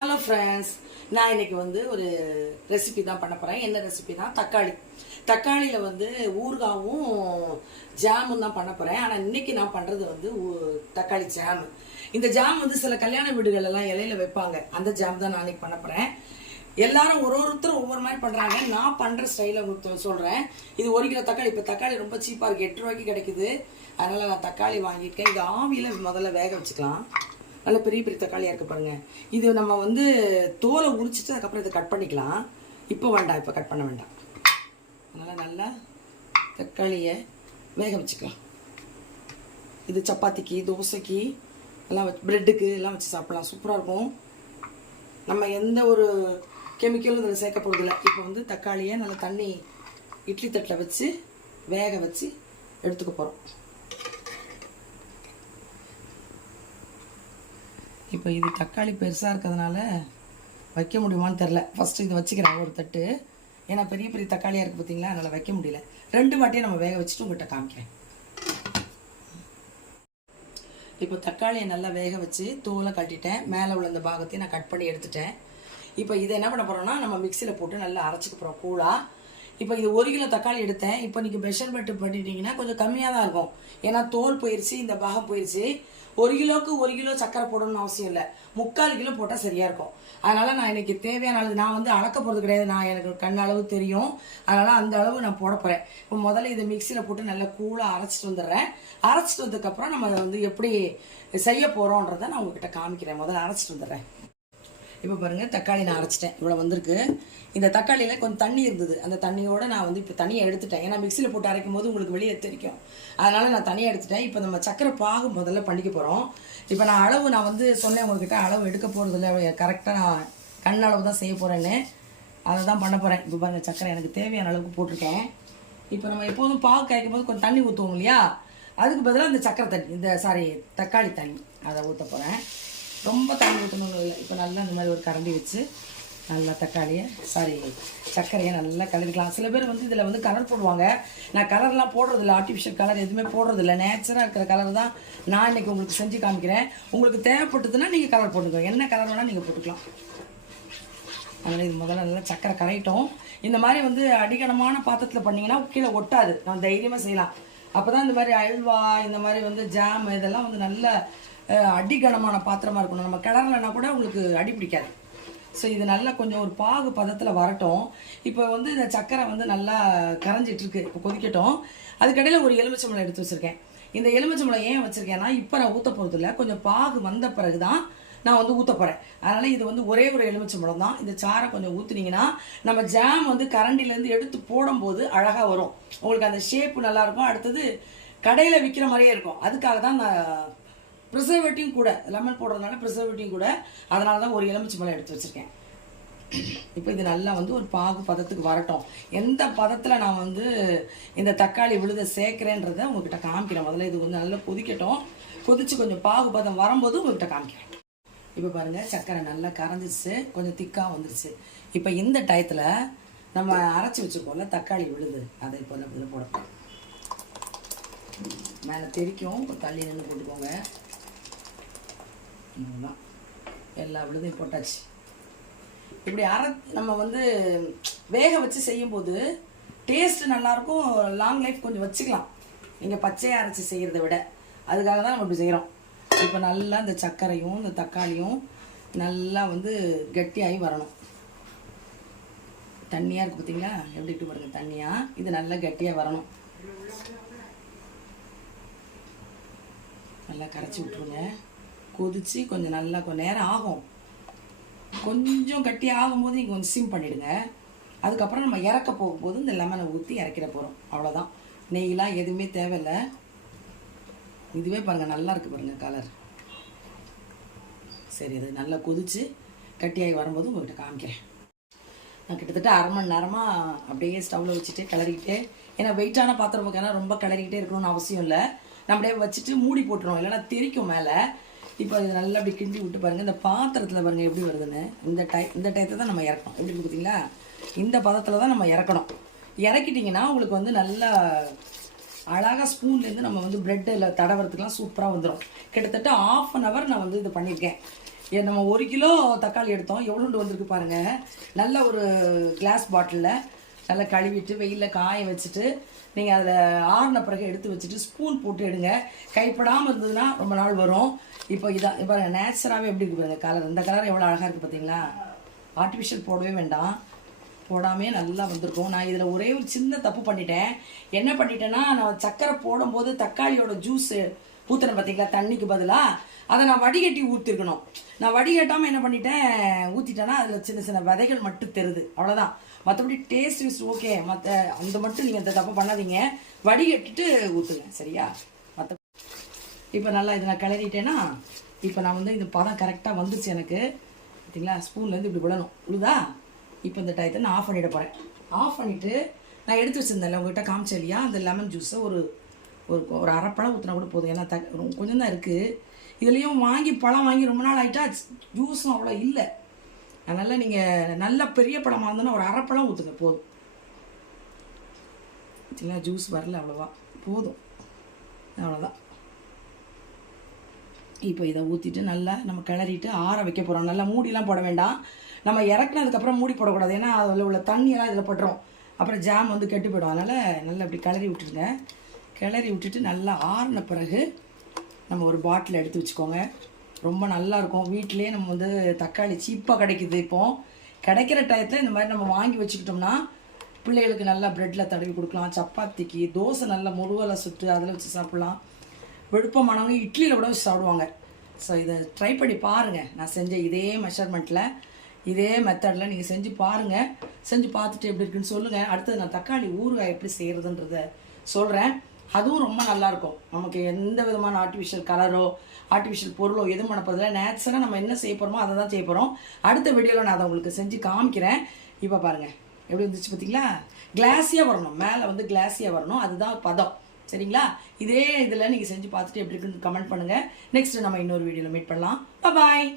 Hello friends நான் இன்னைக்கு வந்து ஒரு ரெசிபி தான் பண்ண போகிறேன் என்ன ரெசிபினா தக்காளி. தக்காளியில் வந்து ஊறுகாவும் ஜாமும் தான் பண்ண போகிறேன் ஆனால் இன்னைக்கு நான் பண்ணுறது வந்து ஊ- தக்காளி ஜாம் இந்த ஜாம் வந்து சில கல்யாண வீடுகளெல்லாம் இலையில வைப்பாங்க. அந்த ஜாம் தான் நான் இன்னைக்கு பண்ண போகிறேன் எல்லாரும் ஒரு ஒருத்தரும் ஒவ்வொரு மாதிரி பண்ணுறாங்க நான் பண்ணுற ஸ்டைலை உங்களுக்கு சொல்கிறேன் இது ஒரு கிலோ தக்காளி. இப்போ தக்காளி ரொம்ப சீப்பாக இருக்குது எட்டு ரூபாய்க்கு கிடைக்குது. அதனால் நான் தக்காளி வாங்கியிருக்கேன். இது ஆவியில் முதல்ல வேக வச்சுக்கலாம். நல்ல பெரிய பெரிய தக்காளியாக இருக்குது பாருங்கள் இது நம்ம வந்து தோலை உரிச்சிட்டு அதுக்கப்புறம் இதை கட் பண்ணிக்கலாம். இப்போ வேண்டாம் இப்போ கட் பண்ண வேண்டாம். அதனால் நல்லா தக்காளியை வேக வச்சுக்கலாம். இது சப்பாத்திக்கு தோசைக்கு எல்லாம் வச்சு ப்ரெட்டுக்கு எல்லாம் வச்சு சாப்பிட்லாம். சூப்பராக இருக்கும். நம்ம எந்த ஒரு கெமிக்கலும் இதில் சேர்க்க போகிறதில்ல இப்போ வந்து தக்காளியை நல்லா தண்ணி இட்லி தட்டில் வச்சு வேக வச்சு எடுத்துக்க போகிறோம் இப்போ இது தக்காளி பெருசாக இருக்கிறதுனால வைக்க முடியுமான்னு தெரில ஃபஸ்ட்டு இது வச்சுக்கிறேன் ஒரு தட்டு. ஏன்னா பெரிய பெரிய தக்காளியாக இருக்குது பார்த்தீங்களா அதனால் வைக்க முடியல. ரெண்டு வாட்டியும் நம்ம வேக வச்சுட்டு உங்கள்கிட்ட காமிக்கிறேன். இப்போ தக்காளியை நல்லா வேக வச்சு தோலை கட்டிட்டேன். மேலே உள்ள இந்த பாகத்தையும் நான் கட் பண்ணி எடுத்துட்டேன். இப்போ இதை என்ன பண்ண போகிறோம்னா நம்ம மிக்சியில் போட்டு நல்லா அரைச்சிக்க போகிறோம் கூழாக இப்போ இது ஒரு கிலோ தக்காளி எடுத்தேன். இப்போ நீங்கள் மெஷர்மெண்ட் பண்ணிட்டீங்கன்னா கொஞ்சம் கம்மியாக தான் இருக்கும். ஏன்னா தோல் போயிடுச்சு இந்த பாகம் போயிடுச்சு ஒரு கிலோவுக்கு ஒரு கிலோ சக்கரை போடணும்னு அவசியம் இல்லை. முக்கால் கிலோ போட்டால் சரியாக இருக்கும். அதனால் நான் எனக்கு தேவையான அளவு நான் வந்து அளக்க போகிறது கிடையாது. நான் எனக்கு கண் அளவு தெரியும். அதனால் அந்த அளவு நான் போட போகிறேன் இப்போ முதல்ல இதை மிக்சியில் போட்டு நல்லா கூலாக அரைச்சிட்டு வந்துடுறேன். அரைச்சிட்டு வந்ததுக்கப்புறம் நம்ம அதை வந்து எப்படி செய்ய போகிறோன்றதை நான் உங்ககிட்ட காமிக்கிறேன். முதல்ல அரைச்சிட்டு வந்துடுறேன். இப்போ பாருங்கள் தக்காளி நான் அரைச்சிட்டேன். இவ்வளோ வந்திருக்கு. இந்த தக்காளியில் கொஞ்சம் தண்ணி இருந்தது. அந்த தண்ணியோட நான் வந்து இப்போ தனியாக எடுத்துட்டேன். ஏன்னா மிக்சியில் போட்டு அரைக்கும் போது உங்களுக்கு வெளியே தெரிக்கும் அதனால் நான் தனியாக எடுத்துட்டேன். இப்போ நம்ம சக்கரை பாகு முதல்ல பண்ணிக்க போகிறோம் இப்போ நான் அளவு நான் வந்து சொன்னேன் உங்கள்கிட்ட அளவு எடுக்க போகிறதில்ல கரெக்டாக நான் கண் அளவு தான் செய்ய போகிறேன்னு அதை தான் பண்ண போகிறேன் இப்போ பாருங்கள் சக்கரை எனக்கு தேவையான அளவுக்கு போட்டிருக்கேன். இப்போ நம்ம எப்போதும் பாகு காய்க்கும் போது கொஞ்சம் தண்ணி ஊற்றுவோம் இல்லையா? அதுக்கு பதிலாக இந்த சக்கரை தண்ணி இந்த சாரி தக்காளி தண்ணி. அதை ஊற்ற போகிறேன் ரொம்ப தண்ணி ஊற்றணும்னு இல்லை. இப்போ நல்லா இந்த மாதிரி ஒரு கரண்டி வச்சு நல்லா தக்காளியை சாரி சர்க்கரையை நல்லா கலரிக்கலாம் சில பேர் வந்து இதில் வந்து கலர் போடுவாங்க. நான் கலர்லாம் போடுறதில்ல. ஆர்டிஃபிஷியல் கலர் எதுவுமே போடுறதில்ல. நேச்சராக இருக்கிற கலர் தான் நான் இன்னைக்கு உங்களுக்கு செஞ்சு காமிக்கிறேன். உங்களுக்கு தேவைப்பட்டதுன்னா நீங்கள் கலர் போட்டுக்கோங்க. என்ன கலர் வேணால் நீங்கள் போட்டுக்கலாம். அதனால் இது முதல்ல நல்லா சக்கரை கரையிட்டோம். இந்த மாதிரி வந்து அடிகனமான பாத்திரத்தில் பண்ணீங்கன்னா கீழே ஒட்டாது. நம்ம தைரியமாக செய்யலாம். அப்போ தான் இந்த மாதிரி அல்வா இந்த மாதிரி வந்து ஜாம் இதெல்லாம் வந்து நல்ல அடிகனமான பாத்திரமாக இருக்கணும். நம்ம கிளறலைன்னா கூட உங்களுக்கு அடி பிடிக்காது. ஸோ இது நல்லா கொஞ்சம் ஒரு பாகு பதத்தில் வரட்டும். இப்போ வந்து இந்த சக்கரை வந்து நல்லா கரைஞ்சிட்ருக்கு. இப்போ கொதிக்கட்டும். அதுக்கடையில் ஒரு எலுமிச்சம்பழம் எடுத்து வச்சுருக்கேன். இந்த எலுமிச்சம்பழம் ஏன் வச்சுருக்கேன்னா இப்போ நான் ஊற்ற போகிறது இல்லை. கொஞ்சம் பாகு வந்த பிறகு தான் நான் வந்து ஊற்ற போகிறேன் அதனால் இது வந்து ஒரே ஒரு எலுமிச்சம்பழம் தான். இந்த சாரை கொஞ்சம் ஊற்றுனீங்கன்னா நம்ம ஜாம் வந்து கரண்டிலேருந்து எடுத்து போடும்போது அழகாக வரும். உங்களுக்கு அந்த ஷேப்பு நல்லாயிருக்கும் அடுத்தது கடையில் விற்கிற மாதிரியே இருக்கும். அதுக்காக தான் நான் ப்ரிசர்வேட்டிவ் கூட லெமன் போடுறதுனால ப்ரிசர்வேட்டிவ் கூட அதனால தான் ஒரு எலுமிச்சம்பழம் எடுத்து வச்சுருக்கேன். இப்போ இது நல்லா வந்து ஒரு பாகு பதத்துக்கு வரட்டும். எந்த பதத்தில் நான் வந்து இந்த தக்காளி விழுத சேர்க்குறேன்றதை உங்ககிட்ட காமிக்கிறேன். முதல்ல இது வந்து நல்லா கொதிக்கட்டும். கொதித்து கொஞ்சம் பாகு பதம் வரும்போது உங்ககிட்ட காமிக்கிறேன். இப்போ பாருங்கள் சர்க்கரை நல்லா கரைஞ்சிச்சு கொஞ்சம் திக்காக வந்துருச்சு. இப்போ இந்த டயத்தில் நம்ம அரைச்சி வச்சுருக்கோம்ல தக்காளி விழுது. அதை இப்போ இதில் போட மேலே தெரிக்கும் தள்ளி நின்று போட்டுக்கோங்க. அவ்வளோதான் எல்லா விழுதையும் போட்டாச்சு. இப்படி அரை நம்ம வந்து வேக வச்சு செய்யும்போது டேஸ்ட் நல்லாயிருக்கும் லாங் லைஃப் கொஞ்சம் வச்சுக்கலாம். இங்கே பச்சையாக அரைச்சி செய்கிறத விட. அதுக்காக தான் நம்ம இப்படி செய்கிறோம் இப்போ நல்லா இந்த சர்க்கரையும் இந்த தக்காளியும் நல்லா வந்து கெட்டியாகி வரணும். தண்ணியாக இருக்குது பார்த்தீங்களா எப்படி இருக்கு பாருங்க தண்ணியாக இது நல்லா கெட்டியாக வரணும். நல்லா கரைச்சி விட்ருங்க கொதித்து கொஞ்சம் நல்லா கொஞ்சம் நேரம் ஆகும். கொஞ்சம் கட்டி ஆகும்போது நீங்கள் கொஞ்சம் சிம் பண்ணிவிடுங்க அதுக்கப்புறம் நம்ம இறக்க போகும்போது இந்த லெமனை ஊற்றி இறக்கிட போகிறோம் அவ்வளோதான் நெய்லாம் எதுவுமே தேவையில்லை. இதுவே பாருங்கள் நல்லா இருக்குது பாருங்கள் கலர் சரி அது நல்லா கொதித்து கட்டியாகி வரும்போது உங்கள்கிட்ட காமிக்கிறேன். நான் கிட்டத்தட்ட அரை மணி நேரமாக அப்படியே ஸ்டவ்வில் வச்சுட்டு கிளறிக்கிட்டே ஏன்னா வெயிட்டான பாத்திரம் வைக்கனா ரொம்ப கிளறிக்கிட்டே இருக்கணும்னு அவசியம் இல்லை. நம்ம அப்படியே வச்சுட்டு மூடி போட்டுருவோம் இல்லைன்னா தெரிக்கும் மேலே. இப்போ இது நல்லா அப்படி கிண்டி விட்டு பாருங்கள் இந்த பாத்திரத்தில் பாருங்கள் எப்படி வருதுன்னு. இந்த டை இந்த டயத்தை தான் நம்ம இறக்கணும். எப்படி பார்த்தீங்களா இந்த பதத்தில் தான் நம்ம இறக்கணும். இறக்கிட்டிங்கன்னா உங்களுக்கு வந்து நல்லா அழகாக ஸ்பூன்லேருந்து நம்ம வந்து ப்ரெட்டில் தடவறதுக்குலாம் சூப்பராக வந்துடும் கிட்டத்தட்ட ஆஃப் அன் ஹவர் நான் வந்து இது பண்ணியிருக்கேன் ஏ, நம்ம ஒரு கிலோ தக்காளி எடுத்தோம். எவ்வளோண்டு வந்திருக்கு பாருங்கள் நல்ல ஒரு கிளாஸ் பாட்டிலில் நல்லா கழுவிட்டு வெயிலில் காய வச்சுட்டு நீங்கள் அதில் ஆறின பிறகு எடுத்து வச்சுட்டு ஸ்பூன் போட்டு எடுங்க. கைப்படாமல் இருந்ததுன்னா ரொம்ப நாள் வரும். இப்போ இதான் இப்போ நேச்சுராகவே எப்படி இருக்கு இந்த கலர் இந்த கலர் எவ்வளோ அழகாக இருக்குது பார்த்தீங்களா ஆர்டிஃபிஷியல் போடவே வேண்டாம். போடாமே நல்லா வந்திருக்கும். நான் இதில் ஒரே ஒரு சின்ன தப்பு பண்ணிட்டேன். என்ன பண்ணிட்டேன்னா நான் சக்கரை போடும்போது தக்காளியோட ஜூஸு ஊற்றுறேன் பார்த்தீங்களா தண்ணிக்கு பதிலாக அதை நான் வடிகட்டி ஊற்றிருக்கணும் நான் வடிகட்டாமல் என்ன பண்ணிட்டேன்? ஊற்றிட்டேன்னா அதில் சின்ன சின்ன விதைகள் மட்டும் தெருது அவ்வளோதான் மற்றபடி டேஸ்ட் இஸ் ஓகே மற்ற அந்த மட்டும் நீங்கள் இந்த தப்பு பண்ணாதீங்க. வடிகட்டிட்டு ஊற்றுங்க சரியா? மற்ற இப்போ நல்லா இதை நான் கிளறிட்டேன்னா இப்போ நான் வந்து இந்த பதம் கரெக்டாக வந்துச்சு எனக்கு. பார்த்தீங்களா ஸ்பூன்லேருந்து இப்படி விடணும் உழுதா இப்போ இந்த டயத்தை நான் ஆஃப் பண்ணிட போகிறேன் ஆஃப் பண்ணிவிட்டு நான் எடுத்து வச்சுருந்தேன்ல உங்கள்கிட்ட காமிச்சேன் இல்லையா? அந்த லெமன் ஜூஸை ஒரு ஒரு ஒரு அரை பழம் ஊற்றினா கூட போதும். ஏன்னா த கொஞ்சம் தான் இருக்குது இதுலேயும் வாங்கி பழம் வாங்கி ரொம்ப நாள் ஆகிட்டா ஜூஸும் அவ்வளோ இல்லை. அதனால் நீங்கள் நல்ல பெரிய பழமாக இருந்தோன்னா ஒரு அரை பழம் ஊற்றுங்க போதும். இல்லை ஜூஸ் வரல அவ்வளோவா போதும். அவ்வளோதான் இப்போ இதை ஊற்றிட்டு நல்லா நம்ம கிளறிட்டு ஆற வைக்க போகிறோம் நல்லா மூடிலாம் போட வேண்டாம். நம்ம இறக்குனதுக்கப்புறம் மூடி போடக்கூடாது. ஏன்னா அதில் உள்ள தண்ணியெல்லாம் இதில் பட்டுரும். அப்புறம் ஜாம் வந்து கெட்டு போயிடும். அதனால் நல்லா இப்படி கிளறி விட்டுருங்க. கிளறி விட்டுட்டு நல்லா ஆறின பிறகு நம்ம ஒரு பாட்டில் எடுத்து வச்சுக்கோங்க. ரொம்ப நல்லா இருக்கும். வீட்டிலே நம்ம வந்து தக்காளி சீப்பாக கிடைக்குது இப்போ. கிடைக்கிற டயத்தில் இந்த மாதிரி நம்ம வாங்கி வச்சுக்கிட்டோம்னா பிள்ளைகளுக்கு நல்லா ப்ரெட்டில் தடவி கொடுக்கலாம். சப்பாத்திக்கு தோசை நல்லா முருகலை சுட்டு அதில் வச்சு சாப்பிட்லாம். விருப்பமானவங்க இட்லியில் கூட வச்சு சாப்பிடுவாங்க. ஸோ இதை ட்ரை பண்ணி பாருங்கள் நான் செஞ்ச இதே மெஷர்மெண்ட்டில் இதே மெத்தடில் நீங்கள் செஞ்சு பாருங்கள் செஞ்சு பார்த்துட்டு எப்படி இருக்குன்னு சொல்லுங்கள் அடுத்தது நான் தக்காளி ஊறுகாய் எப்படி செய்கிறதுன்றத சொல்கிறேன் அதுவும் ரொம்ப நல்லாயிருக்கும் நமக்கு எந்த விதமான ஆர்டிஃபிஷியல் கலரோ ஆர்டிஃபிஷியல் பொருளோ எதுவும் பண்ண போதில்லை நேச்சுரலாக நம்ம என்ன செய்ய போகிறோமோ அதை தான் செய்ய போகிறோம் அடுத்த வீடியோவில் நான் அதை உங்களுக்கு செஞ்சு காமிக்கிறேன். இப்போ பாருங்கள் எப்படி வந்துச்சு பார்த்தீங்களா? கிளாஸியாக வரணும். மேலே வந்து கிளாஸியாக வரணும். அதுதான் பதம். சரிங்களா? இதே இதில் நீங்கள் செஞ்சு பார்த்துட்டு எப்படி இருக்குன்னு கமெண்ட் பண்ணுங்கள் நெக்ஸ்ட்டு நம்ம இன்னொரு வீடியோவில் மீட் பண்ணலாம். பாய்